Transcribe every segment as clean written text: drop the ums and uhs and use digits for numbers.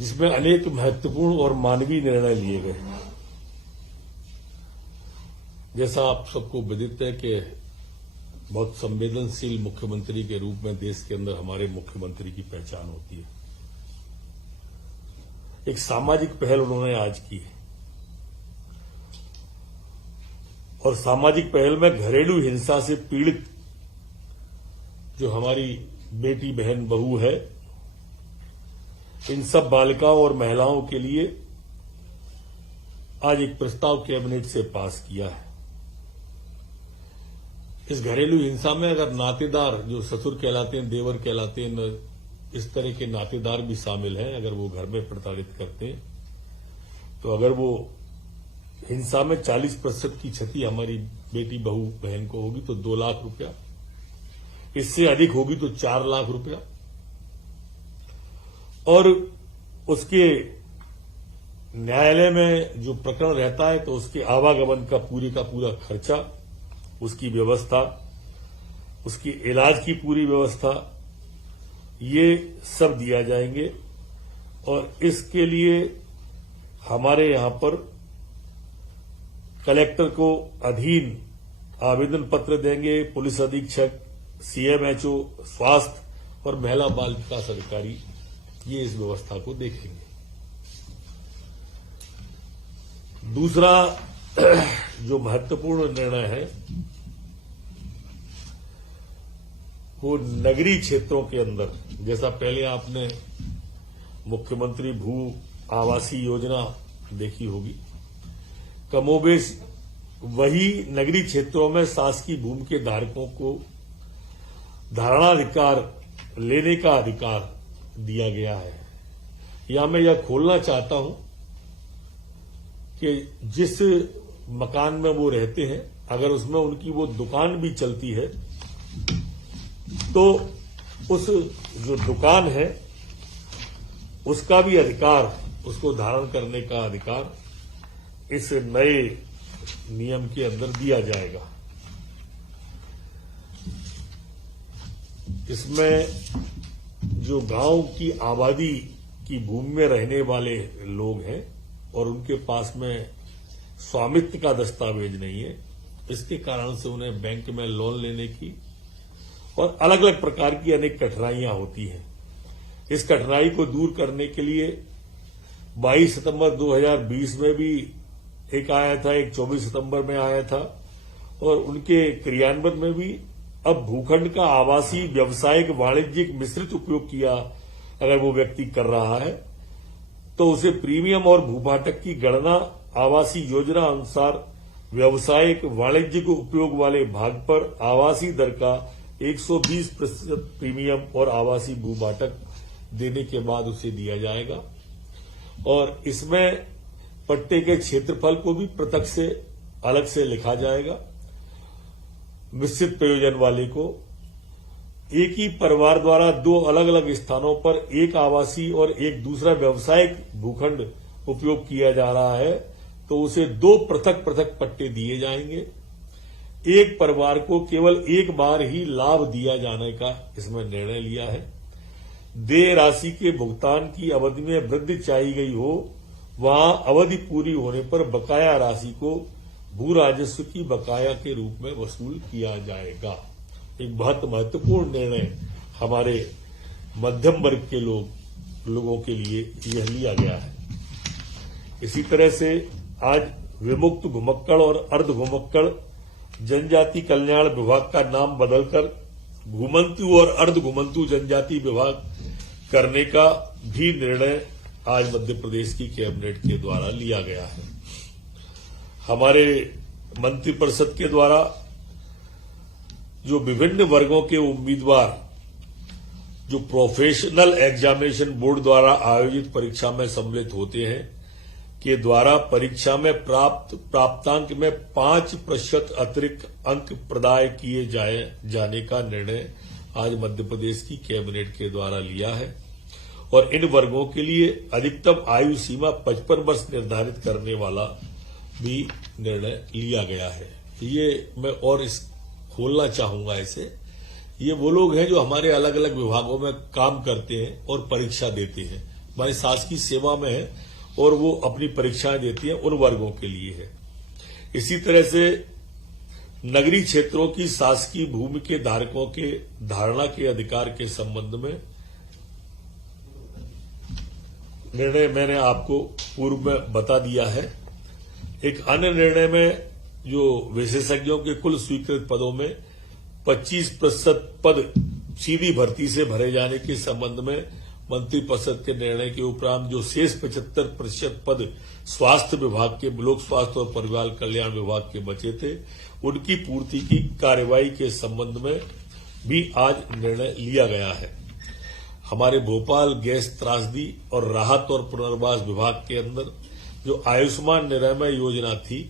जिसमें अनेक महत्वपूर्ण और मानवीय निर्णय लिए गए। जैसा आप सबको विदित है कि बहुत संवेदनशील मुख्यमंत्री के रूप में देश के अंदर हमारे मुख्यमंत्री की पहचान होती है। एक सामाजिक पहल उन्होंने आज की है और सामाजिक पहल में घरेलू हिंसा से पीड़ित जो हमारी बेटी बहन बहू है, इन सब बालिकाओं और महिलाओं के लिए आज एक प्रस्ताव कैबिनेट से पास किया है। इस घरेलू हिंसा में अगर नातेदार जो ससुर कहलाते हैं, देवर कहलाते हैं, इस तरह के नातेदार भी शामिल हैं, अगर वो घर में प्रताड़ित करते हैं, तो अगर वो हिंसा में 40% की क्षति हमारी बेटी बहू बहन को होगी तो 2 लाख रुपया, इससे अधिक होगी तो 4 लाख रुपया, और उसके न्यायालय में जो प्रकरण रहता है तो उसके आवागमन का पूरा खर्चा, उसकी व्यवस्था, उसकी इलाज की पूरी व्यवस्था, ये सब दिया जाएंगे। और इसके लिए हमारे यहां पर कलेक्टर को अधीन आवेदन पत्र देंगे। पुलिस अधीक्षक, सीएमएचओ, स्वास्थ्य और महिला बाल विकास अधिकारी ये इस व्यवस्था को देखेंगे। दूसरा जो महत्वपूर्ण निर्णय है वो नगरीय क्षेत्रों के अंदर, जैसा पहले आपने मुख्यमंत्री भू आवासीय योजना देखी होगी, कमोबेश वही नगरीय क्षेत्रों में शासकीय भूमि के धारकों को धारणाधिकार लेने का अधिकार दिया गया है। यहां मैं यह खोलना चाहता हूं कि जिस मकान में वो रहते हैं, अगर उसमें उनकी वो दुकान भी चलती है तो उस जो दुकान है उसका भी अधिकार, उसको धारण करने का अधिकार इस नए नियम के अंदर दिया जाएगा। इसमें जो गांव की आबादी की भूमि में रहने वाले लोग हैं और उनके पास में स्वामित्व का दस्तावेज नहीं है, इसके कारण से उन्हें बैंक में लोन लेने की और अलग अलग प्रकार की अनेक कठिनाइयां होती हैं। इस कठिनाई को दूर करने के लिए 22 सितंबर 2020 में भी एक आया था, एक 24 सितंबर में आया था, और उनके क्रियान्वयन में भी अब भूखंड का आवासीय, व्यावसायिक, वाणिज्यिक मिश्रित उपयोग किया अगर वो व्यक्ति कर रहा है तो उसे प्रीमियम और भूभाटक की गणना आवासीय योजना अनुसार व्यावसायिक, वाणिज्यिक उपयोग वाले भाग पर आवासीय दर का 120% प्रीमियम और आवासीय भूभाटक देने के बाद उसे दिया जाएगा। और इसमें पट्टे के क्षेत्रफल को भी पृथक से अलग से लिखा जाएगा। मिश्रित प्रयोजन वाले को एक ही परिवार द्वारा 2 अलग अलग स्थानों पर एक आवासीय और एक दूसरा व्यावसायिक भूखंड उपयोग किया जा रहा है तो उसे 2 पृथक पट्टे दिए जाएंगे। एक परिवार को केवल एक बार ही लाभ दिया जाने का इसमें निर्णय लिया है। देय राशि के भुगतान की अवधि में वृद्धि चाही गई हो, वहां अवधि पूरी होने पर बकाया राशि को भू राजस्व की बकाया के रूप में वसूल किया जाएगा। एक बहुत महत्वपूर्ण निर्णय हमारे मध्यम वर्ग के लोगों के लिए यह लिया गया है। इसी तरह से आज विमुक्त घुमक्कड़ और अर्ध घुमक्कड़ जनजाति कल्याण विभाग का नाम बदलकर घुमंतु और अर्ध घुमंतु जनजाति विभाग करने का भी निर्णय आज मध्य प्रदेश की कैबिनेट के द्वारा लिया गया है। हमारे मंत्रिपरिषद के द्वारा जो विभिन्न वर्गों के उम्मीदवार जो प्रोफेशनल एग्जामिनेशन बोर्ड द्वारा आयोजित परीक्षा में सम्मिलित होते हैं के द्वारा परीक्षा में प्राप्तांक में 5% अतिरिक्त अंक प्रदाय किए जाने का निर्णय आज मध्य प्रदेश की कैबिनेट के द्वारा लिया है। और इन वर्गों के लिए अधिकतम आयु सीमा 55 वर्ष निर्धारित करने वाला भी निर्णय लिया गया है। ये मैं और इस खोलना चाहूंगा इसे। ये वो लोग हैं जो हमारे अलग अलग विभागों में काम करते हैं और परीक्षा देते हैं। हमारी शासकीय सेवा में है और वो अपनी परीक्षाएं देती हैं, उन वर्गों के लिए है। इसी तरह से नगरीय क्षेत्रों की शासकीय भूमि के धारकों के धारणा के अधिकार के संबंध में निर्णय मैंने आपको पूर्व में बता दिया है। एक अन्य निर्णय में जो विशेषज्ञों के कुल स्वीकृत पदों में 25% पद सीधी भर्ती से भरे जाने के संबंध में मंत्रिपरिषद के निर्णय के उपरांत जो शेष 75% पद स्वास्थ्य विभाग के, लोक स्वास्थ्य और परिवार कल्याण विभाग के बचे थे, उनकी पूर्ति की कार्यवाही के संबंध में भी आज निर्णय लिया गया है। हमारे भोपाल गैस त्रासदी और राहत और पुनर्वास विभाग के अंदर जो आयुष्मान निरामय योजना थी,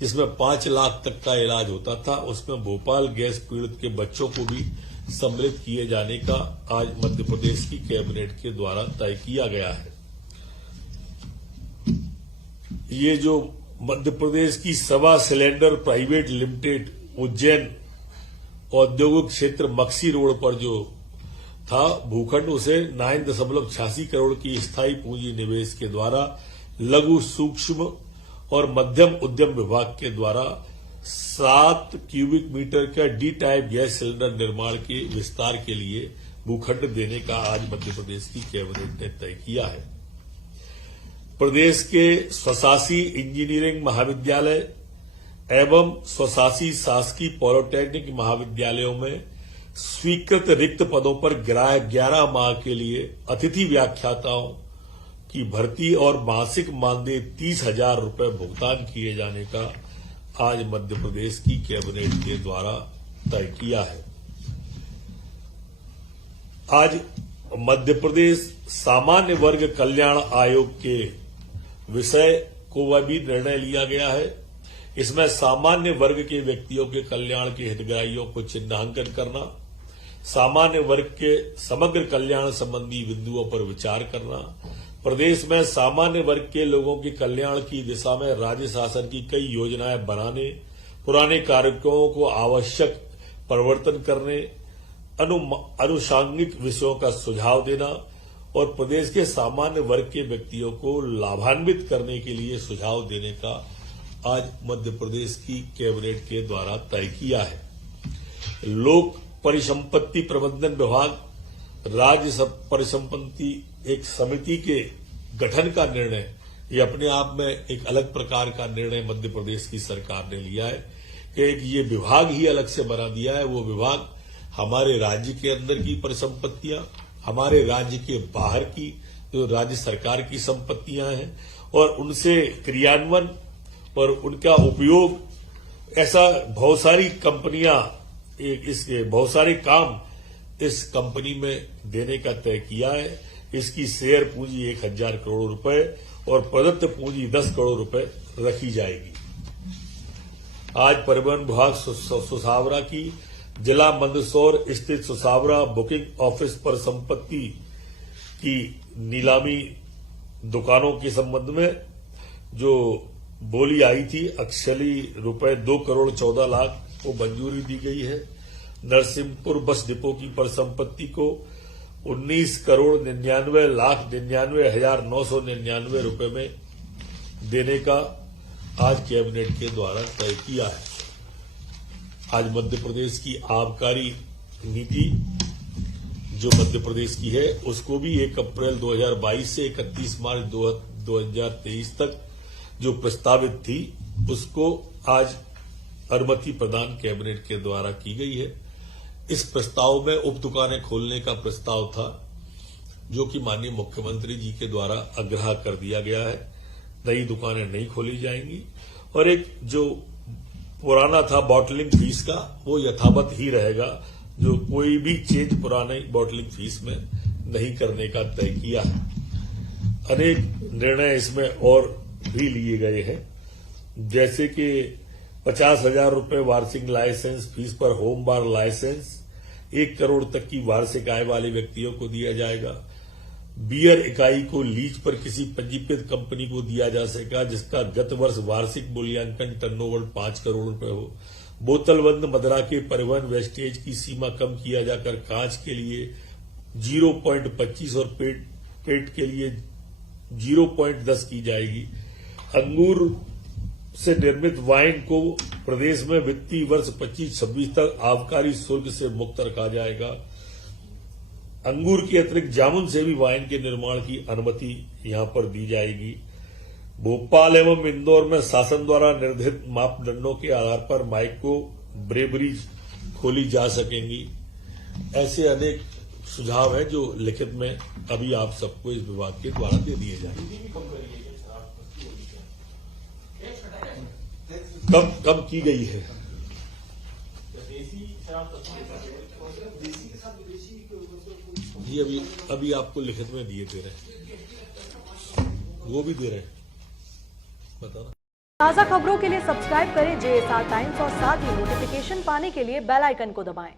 जिसमें 5 लाख तक का इलाज होता था, उसमें भोपाल गैस पीड़ित के बच्चों को भी सम्मिलित किए जाने का आज मध्य प्रदेश की कैबिनेट के द्वारा तय किया गया है। ये जो मध्य प्रदेश की सवा सिलेंडर प्राइवेट लिमिटेड उज्जैन औद्योगिक क्षेत्र मक्सी रोड पर जो था भूखंड, उसे 9.86 करोड़ की स्थायी पूंजी निवेश के द्वारा लघु सूक्ष्म और मध्यम उद्यम विभाग के द्वारा 7 क्यूबिक मीटर का डी टाइप गैस सिलेंडर निर्माण के विस्तार के लिए भूखंड देने का आज मध्य प्रदेश की कैबिनेट ने तय किया है। प्रदेश के स्वशासी इंजीनियरिंग महाविद्यालय एवं स्वशासी शासकीय पॉलिटेक्निक महाविद्यालयों में स्वीकृत रिक्त पदों पर 11 माह के लिए अतिथि व्याख्याताओं की भर्ती और मासिक मानदेय 30,000 रुपये भुगतान किए जाने का आज मध्य प्रदेश की कैबिनेट के द्वारा तय किया है। आज मध्य प्रदेश सामान्य वर्ग कल्याण आयोग के विषय को वह भी निर्णय लिया गया है। इसमें सामान्य वर्ग के व्यक्तियों के कल्याण के हितग्राहियों को चिन्हांकन करना, सामान्य वर्ग के समग्र कल्याण संबंधी बिंदुओं पर विचार करना, प्रदेश में सामान्य वर्ग के लोगों के कल्याण की दिशा में राज्य शासन की कई योजनाएं बनाने, पुराने कार्यक्रमों को आवश्यक परिवर्तन करने, अनुषांगिक विषयों का सुझाव देना और प्रदेश के सामान्य वर्ग के व्यक्तियों को लाभान्वित करने के लिए सुझाव देने का आज मध्य प्रदेश की कैबिनेट के द्वारा तय किया है। लोक परिसंपत्ति प्रबंधन विभाग, राज्य परिसंपत्ति एक समिति के गठन का निर्णय, ये अपने आप में एक अलग प्रकार का निर्णय मध्य प्रदेश की सरकार ने लिया है कि एक ये विभाग ही अलग से बना दिया है। वो विभाग हमारे राज्य के अंदर की परिसंपत्तियां, हमारे राज्य के बाहर की जो राज्य सरकार की संपत्तियां हैं और उनसे क्रियान्वयन और उनका उपयोग, ऐसा बहुत सारी कंपनियां, इसके बहुत सारे काम इस कंपनी में देने का तय किया है। इसकी शेयर पूंजी 1,000 करोड़ रुपए और प्रदत्त पूंजी 10 करोड़ रुपए रखी जाएगी। आज परिवहन विभाग सुसावरा की जिला मंदसौर स्थित सुसावरा बुकिंग ऑफिस पर संपत्ति की नीलामी दुकानों के संबंध में जो बोली आई थी, अक्षली रुपए 2 करोड़ 14 लाख को मंजूरी दी गई है। नरसिंहपुर बस डिपो की परिसंपत्ति को 19 करोड़ 99 लाख 99,999 रुपए में देने का आज कैबिनेट के द्वारा तय किया है। आज मध्य प्रदेश की आबकारी नीति जो मध्य प्रदेश की है, उसको भी 1 अप्रैल 2022 से 31 मार्च 2023 तक जो प्रस्तावित थी, उसको आज अनुमति प्रदान कैबिनेट के द्वारा की गई है। इस प्रस्ताव में उप दुकानें खोलने का प्रस्ताव था, जो कि माननीय मुख्यमंत्री जी के द्वारा आग्रह कर दिया गया है। नई दुकानें नहीं खोली जाएंगी और एक जो पुराना था बॉटलिंग फीस का, वो यथावत ही रहेगा। जो कोई भी चेंज पुराने बॉटलिंग फीस में नहीं करने का तय किया है। अनेक निर्णय इसमें और भी लिए गए हैं, जैसे कि 50,000 रुपए वार्षिक लाइसेंस फीस पर होम बार लाइसेंस 1 करोड़ तक की वार्षिक आय वाले व्यक्तियों को दिया जाएगा। बियर इकाई को लीज पर किसी पंजीकृत कंपनी को दिया जा सकेगा जिसका गत वर्ष वार्षिक मूल्यांकन टर्नओवर 5 करोड़ रुपए हो। बोतलबंद मदिरा के परिवहन वेस्टेज की सीमा कम किया जाकर कांच के लिए 0.25 और पेट पेट के लिए 0.10 की जाएगी। अंगूर से निर्मित वाइन को प्रदेश में वित्तीय वर्ष 25-26 तक आबकारी शुल्क से मुक्त रखा जाएगा। अंगूर के अतिरिक्त जामुन से भी वाइन के निर्माण की अनुमति यहां पर दी जाएगी। भोपाल एवं इंदौर में शासन द्वारा निर्धारित मापदंडों के आधार पर माइक्रो ब्रेवरीज खोली जा सकेंगी। ऐसे अनेक सुझाव हैं जो लिखित में अभी आप सबको इस विभाग के द्वारा दे दिए जाएंगे। कब की गई है? जी अभी आपको लिखित में दिए दे रहे हैं, वो भी दे रहे हैं, बताना। ताज़ा खबरों के लिए सब्सक्राइब करें JSR टाइम्स और साथ ही नोटिफिकेशन पाने के लिए बेल आइकन को दबाएं।